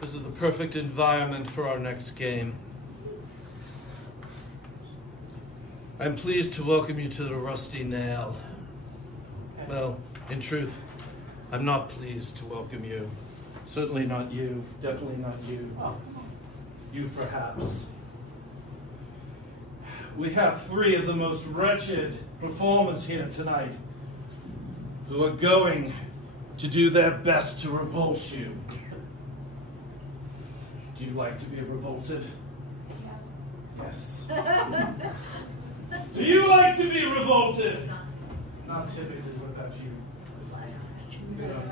This is the perfect environment for our next game. I'm pleased to welcome you to the Rusty Nail. Well, in truth, I'm not pleased to welcome you. Certainly not you. Definitely not you. You perhaps. We have three of the most wretched performers here tonight who are going to do their best to revolt you. Do you like to be revolted? Yes. Yes. Do you like to be revolted? Not typically. What about you? Good on you.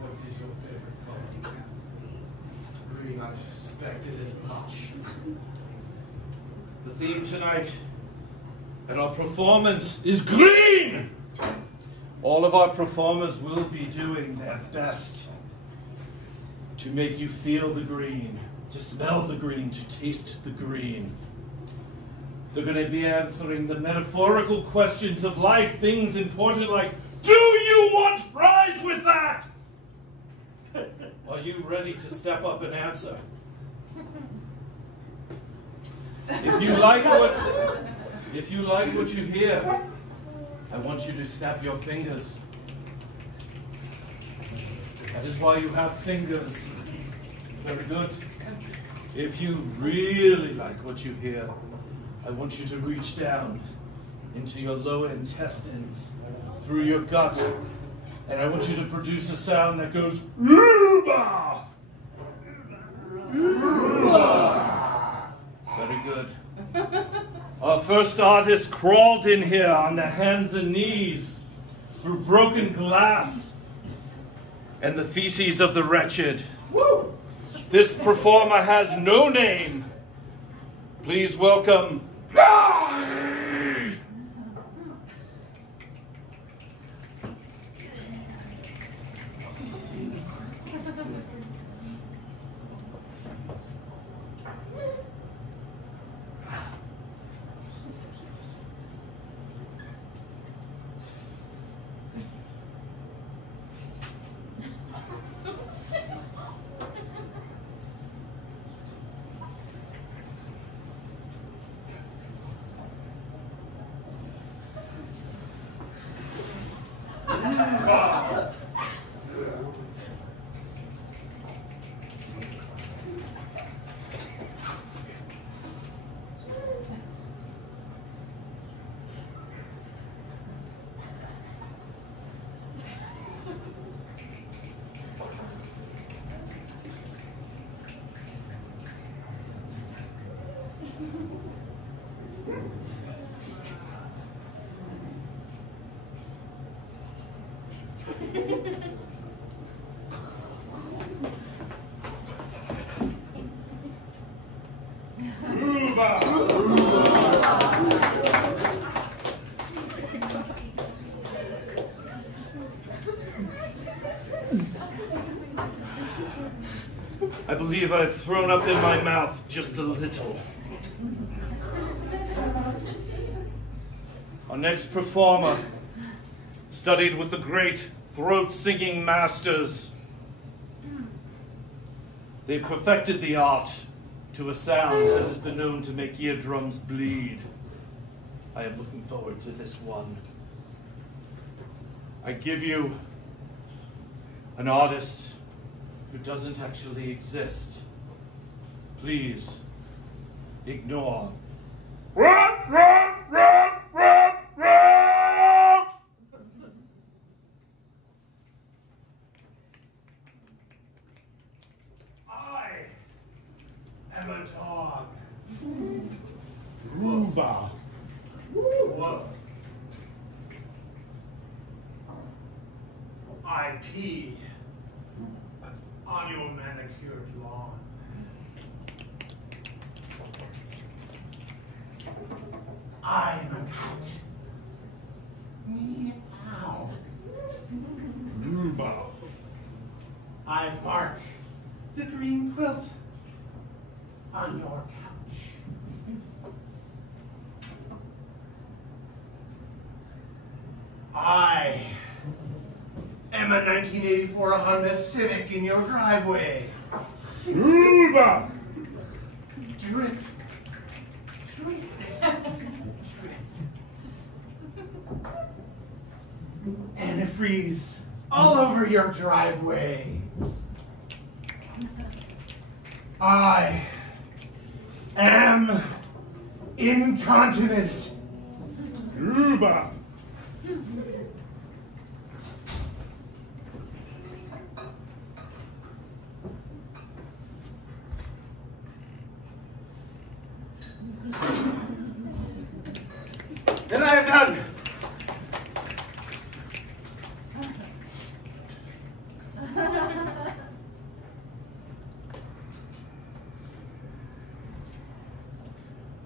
What is your favorite color? Green. I suspected as much. The theme tonight and our performance is green! All of our performers will be doing their best to make you feel the green, to smell the green, to taste the green. They're going to be answering the metaphorical questions of life, things important like, do you want fries with that? Are you ready to step up and answer? If you like what you hear, I want you to snap your fingers. That is why you have fingers. Very good. If you really like what you hear, I want you to reach down into your lower intestines, through your guts, and I want you to produce a sound that goes, Oooba! Oooba! Very good. Our first artist crawled in here on their hands and knees through broken glass and the feces of the wretched. Woo! This performer has no name. Please welcome. I believe I've thrown up in my mouth just a little. Our next performer studied with the great throat-singing masters. They perfected the art to a sound that has been known to make eardrums bleed. I am looking forward to this one. I give you an artist who doesn't actually exist. Please ignore. I am a dog. Oooba. Woof. I pee on your manicured lawn. I am a cat. Meow. Oooba. I bark the green quilt on your couch. I am am a 1984 Honda Civic in your driveway. Oooba! Drip. Drip. Antifreeze all over your driveway. I am incontinent. Oooba! Then I am done.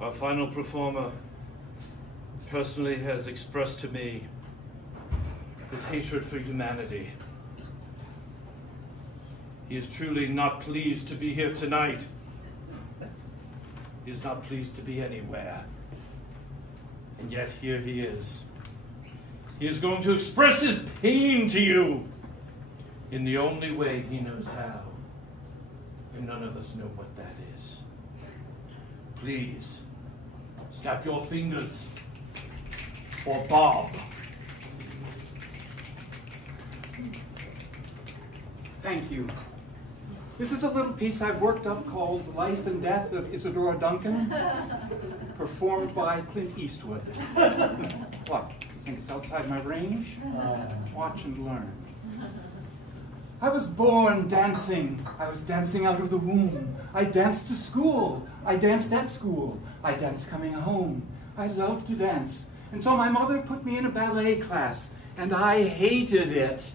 Our final performer personally has expressed to me his hatred for humanity. He is truly not pleased to be here tonight. He is not pleased to be anywhere. And yet here he is. He is going to express his pain to you in the only way he knows how. And none of us know what that is. Please, snap your fingers for Bob. Thank you. This is a little piece I've worked up called Life and Death of Isadora Duncan, performed by Clint Eastwood. What? Think it's outside my range? Watch and learn. I was born dancing. I was dancing out of the womb. I danced to school. I danced at school. I danced coming home. I loved to dance. And so my mother put me in a ballet class, and I hated it.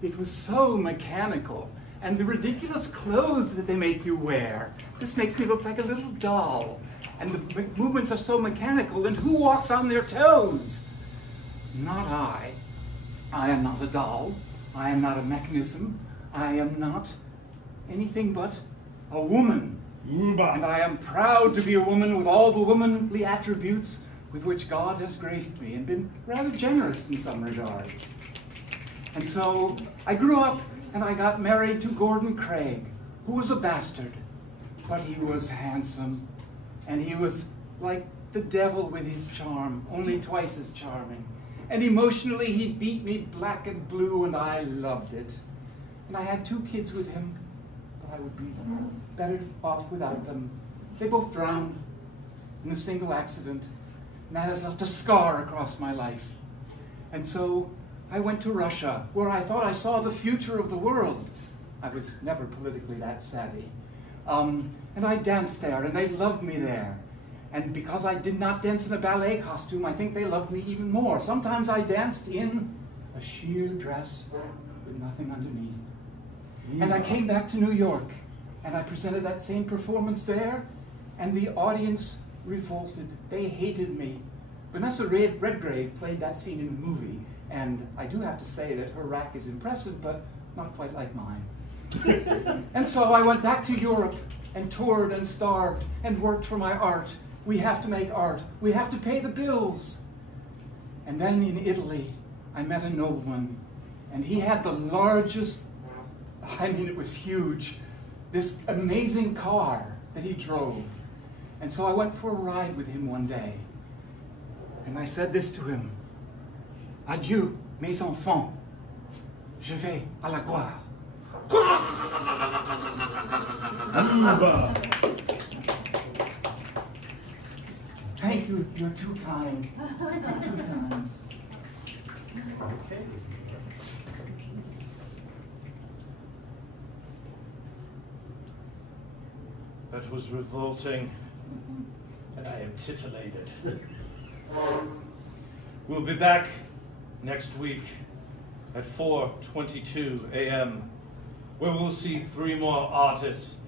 It was so mechanical. And the ridiculous clothes that they make you wear. This makes me look like a little doll. And the movements are so mechanical, and who walks on their toes? Not I. I am not a doll. I am not a mechanism. I am not anything but a woman. Oooba! And I am proud to be a woman with all the womanly attributes with which God has graced me and been rather generous in some regards. And so I grew up and I got married to Gordon Craig, who was a bastard, but he was handsome, and he was like the devil with his charm, only twice as charming. And emotionally, he beat me black and blue, and I loved it. And I had 2 kids with him, but I would be better off without them. They both drowned in a single accident, and that has left a scar across my life. And so I went to Russia, where I thought I saw the future of the world. I was never politically that savvy. And I danced there, and they loved me there. And because I did not dance in a ballet costume, I think they loved me even more. Sometimes I danced in a sheer dress with nothing underneath. And I came back to New York, and I presented that same performance there, and the audience revolted. They hated me. Vanessa Redgrave played that scene in the movie, and I do have to say that her rack is impressive, but not quite like mine. And so I went back to Europe and toured and starved and worked for my art. We have to make art. We have to pay the bills. And then in Italy, I met a nobleman, and he had the largest, I mean, it was huge, this amazing car that he drove. And so I went for a ride with him one day, and I said this to him: "Adieu, mes enfants. Je vais à la gloire." Oooba! Thank you. You're too kind. You're too kind. Okay. That was revolting, and I am titillated. We'll be back next week at 4:22 a.m., where we'll see 3 more artists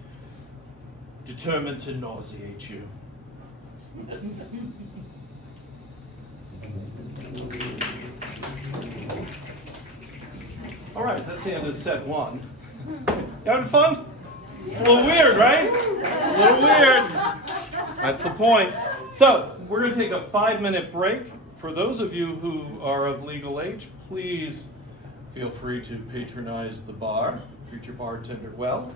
determined to nauseate you. All right, that's the end of set 1. You having fun? It's a little weird, right? It's a little weird. That's the point. So, we're going to take a 5-minute break. For those of you who are of legal age, please feel free to patronize the bar. Treat your bartender well.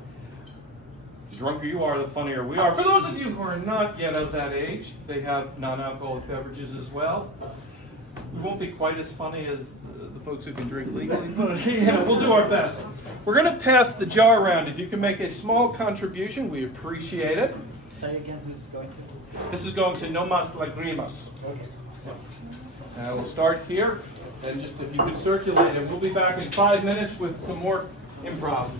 The drunker you are, the funnier we are. For those of you who are not yet of that age, they have non-alcoholic beverages as well. We won't be quite as funny as the folks who can drink legally, but yeah, we'll do our best. We're going to pass the jar around. If you can make a small contribution, we appreciate it. Say again who's going to. This is going to No Mas Lagrimas. We'll start here, and just if you could circulate it, we'll be back in 5 minutes with some more improv.